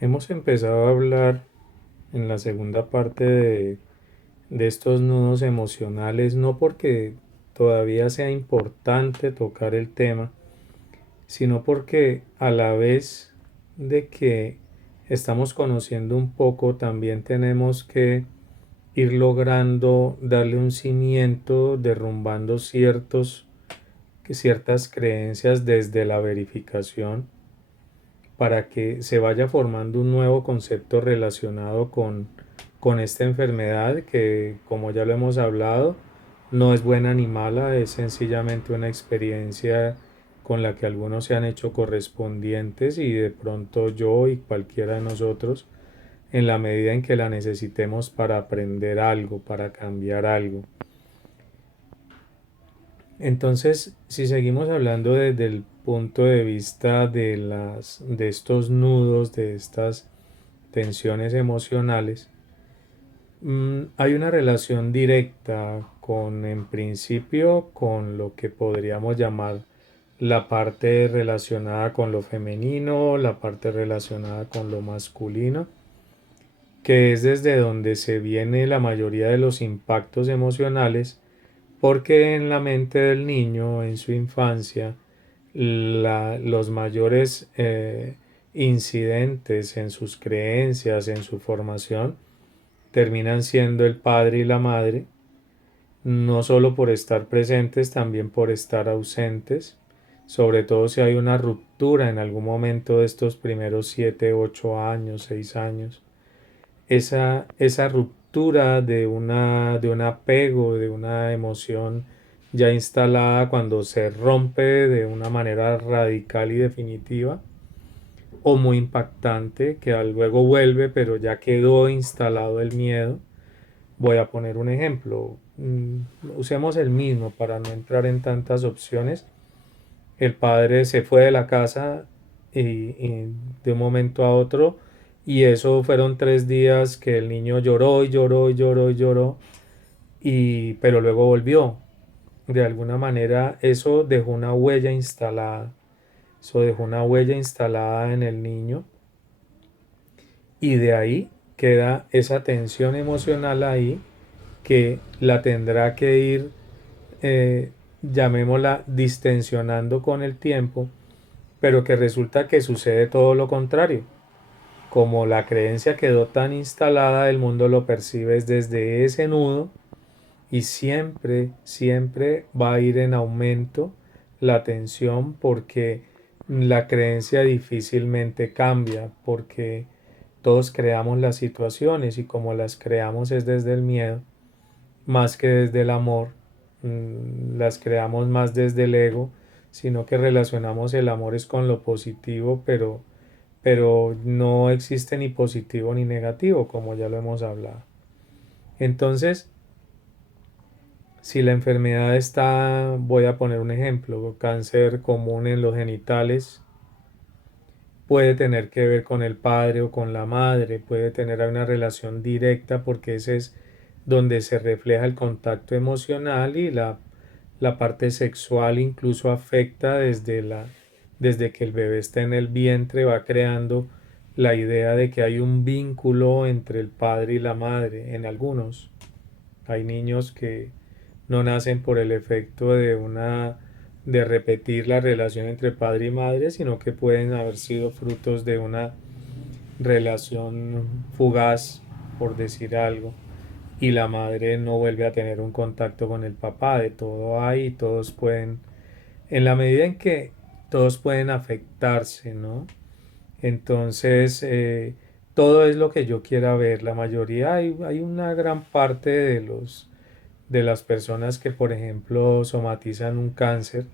Hemos empezado a hablar en la segunda parte de estos nudos emocionales, no porque todavía sea importante tocar el tema, sino porque a la vez de que estamos conociendo un poco, también tenemos que ir logrando darle un cimiento, derrumbando ciertas creencias desde la verificación para que se vaya formando un nuevo concepto relacionado con esta enfermedad que, como ya lo hemos hablado, no es buena ni mala, es sencillamente una experiencia con la que algunos se han hecho correspondientes y de pronto yo y cualquiera de nosotros, en la medida en que la necesitemos para aprender algo, para cambiar algo. Entonces, si seguimos hablando desde el punto de vista de estos nudos, de estas tensiones emocionales, hay una relación directa con, en principio, con lo que podríamos llamar la parte relacionada con lo femenino, la parte relacionada con lo masculino, que es desde donde se viene la mayoría de los impactos emocionales, porque en la mente del niño, en su infancia, los mayores incidentes en sus creencias, en su formación, terminan siendo el padre y la madre, no solo por estar presentes, también por estar ausentes, sobre todo si hay una ruptura en algún momento de estos primeros 7, 8 años, 6 años. Esa ruptura de un apego, de una emoción ya instalada cuando se rompe de una manera radical y definitiva, o muy impactante, que luego vuelve, pero ya quedó instalado el miedo. Voy a poner un ejemplo. Usemos el mismo para no entrar en tantas opciones. El padre se fue de la casa y de un momento a otro, y eso fueron 3 días que el niño lloró y lloró y lloró y lloró, pero luego volvió. De alguna manera eso dejó una huella instalada. Eso dejó una huella instalada en el niño y de ahí queda esa tensión emocional ahí que la tendrá que ir, llamémosla, distensionando con el tiempo, pero que resulta que sucede todo lo contrario. Como la creencia quedó tan instalada, el mundo lo percibes desde ese nudo y siempre, siempre va a ir en aumento la tensión porque la creencia difícilmente cambia, porque todos creamos las situaciones y como las creamos es desde el miedo, más que desde el amor, las creamos más desde el ego, sino que relacionamos el amor es con lo positivo, pero no existe ni positivo ni negativo, como ya lo hemos hablado. Entonces, si la enfermedad está, voy a poner un ejemplo, cáncer común en los genitales, puede tener que ver con el padre o con la madre, puede tener una relación directa porque ese es donde se refleja el contacto emocional y la parte sexual incluso afecta desde que el bebé está en el vientre, va creando la idea de que hay un vínculo entre el padre y la madre en algunos. Hay niños que no nacen por el efecto de repetir la relación entre padre y madre, sino que pueden haber sido frutos de una relación fugaz, por decir algo, y la madre no vuelve a tener un contacto con el papá. De todo hay y todos pueden, en la medida en que todos pueden afectarse, ¿no? Entonces, todo es lo que yo quiera ver. La mayoría, hay una gran parte de las personas que, por ejemplo, somatizan un cáncer,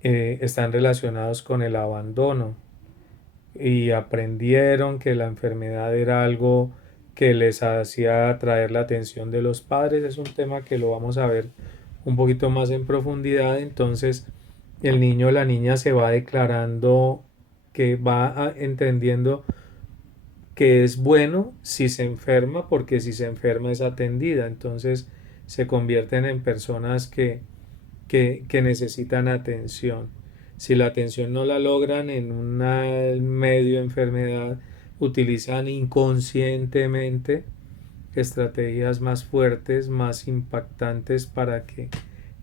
están relacionados con el abandono y aprendieron que la enfermedad era algo que les hacía atraer la atención de los padres. Es un tema que lo vamos a ver un poquito más en profundidad. Entonces, el niño o la niña se va declarando que entendiendo que es bueno si se enferma, porque si se enferma es atendida. Entonces, se convierten en personas que necesitan atención. Si la atención no la logran en un medio de enfermedad, utilizan inconscientemente estrategias más fuertes, más impactantes para que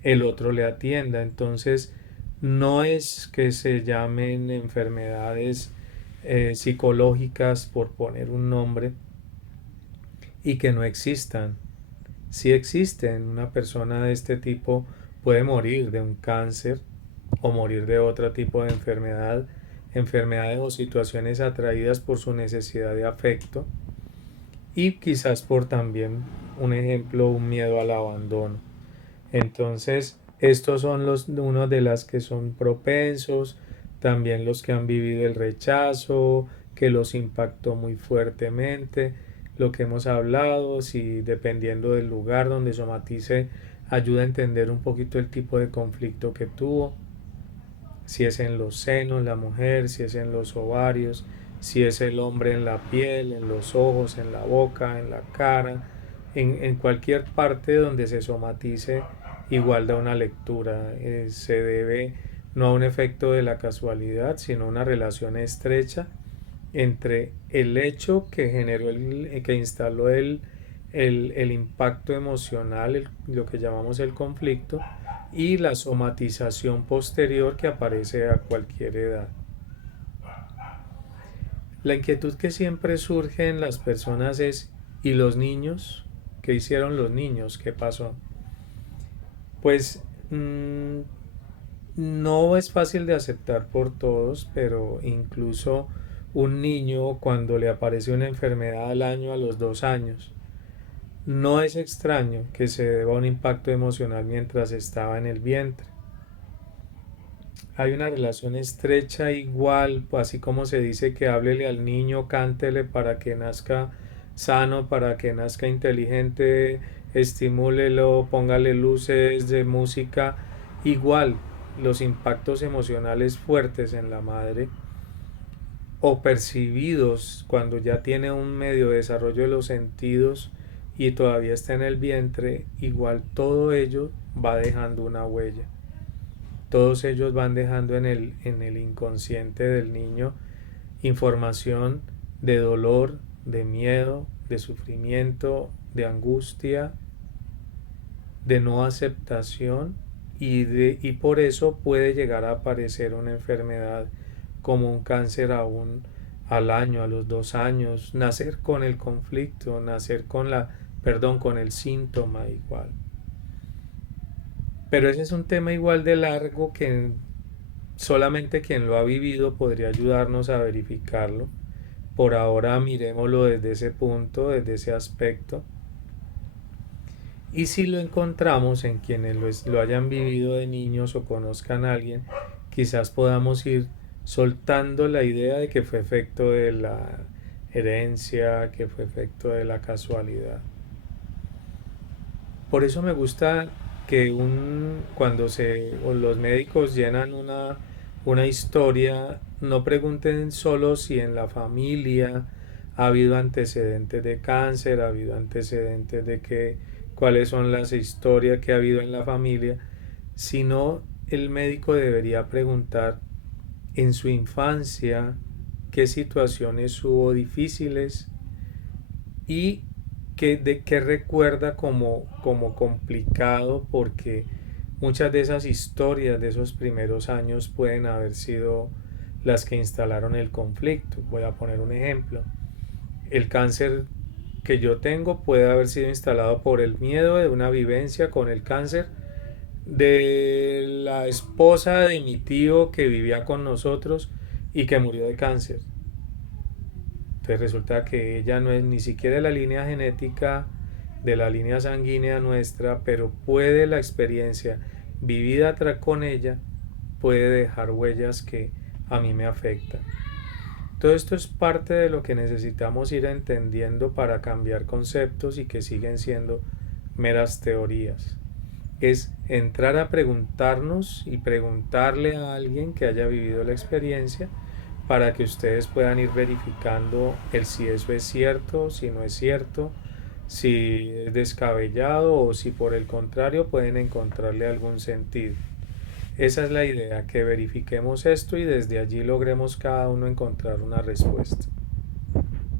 el otro le atienda. Entonces, no es que se llamen enfermedades psicológicas por poner un nombre y que no existan. Sí existen. Una persona de este tipo puede morir de un cáncer o morir de otro tipo de enfermedad, enfermedades o situaciones atraídas por su necesidad de afecto y quizás por también un ejemplo, un miedo al abandono. Entonces, estos son los unos de las que son propensos, también los que han vivido el rechazo, que los impactó muy fuertemente, lo que hemos hablado, si dependiendo del lugar donde somatice, ayuda a entender un poquito el tipo de conflicto que tuvo, si es en los senos la mujer, si es en los ovarios, si es el hombre en la piel, en los ojos, en la boca, en la cara, en cualquier parte donde se somatice, igual da una lectura. Se debe no a un efecto de la casualidad, sino a una relación estrecha entre el hecho que generó, que instaló el impacto emocional, lo que llamamos el conflicto, y la somatización posterior que aparece a cualquier edad. La inquietud que siempre surge en las personas es, ¿y los niños? ¿Qué hicieron los niños? ¿Qué pasó? Pues no es fácil de aceptar por todos, pero incluso un niño cuando le aparece una enfermedad al año, a los 2 años, no es extraño que se deba a un impacto emocional mientras estaba en el vientre. Hay una relación estrecha igual, así como se dice que háblele al niño, cántele para que nazca sano, para que nazca inteligente, estimúlelo, póngale luces de música, igual los impactos emocionales fuertes en la madre o percibidos cuando ya tiene un medio desarrollo de los sentidos y todavía está en el vientre, igual todo ello va dejando una huella. Todos ellos van dejando en el inconsciente del niño información de dolor, de miedo, de sufrimiento, de angustia, de no aceptación y por eso puede llegar a aparecer una enfermedad como un cáncer aún al año, a los 2 años, nacer con el conflicto, nacer con el síntoma igual. Pero ese es un tema igual de largo que solamente quien lo ha vivido podría ayudarnos a verificarlo. Por ahora miremoslo desde ese punto, desde ese aspecto. Y si lo encontramos en quienes lo hayan vivido de niños o conozcan a alguien, quizás podamos ir soltando la idea de que fue efecto de la herencia, que fue efecto de la casualidad. Por eso me gusta que cuando los médicos llenan una historia, no pregunten solo si en la familia ha habido antecedentes de cáncer, ha habido antecedentes cuáles son las historias que ha habido en la familia, sino el médico debería preguntar en su infancia qué situaciones hubo difíciles y qué recuerda como complicado, porque muchas de esas historias de esos primeros años pueden haber sido las que instalaron el conflicto. Voy a poner un ejemplo. El cáncer que yo tengo puede haber sido instalado por el miedo de una vivencia con el cáncer de la esposa de mi tío que vivía con nosotros y que murió de cáncer. Entonces resulta que ella no es ni siquiera de la línea genética, de la línea sanguínea nuestra, pero puede la experiencia vivida con ella, puede dejar huellas que a mí me afectan. Todo esto es parte de lo que necesitamos ir entendiendo para cambiar conceptos y que siguen siendo meras teorías. Es entrar a preguntarnos y preguntarle a alguien que haya vivido la experiencia para que ustedes puedan ir verificando el si eso es cierto, si no es cierto, si es descabellado o si por el contrario pueden encontrarle algún sentido. Esa es la idea, que verifiquemos esto y desde allí logremos cada uno encontrar una respuesta.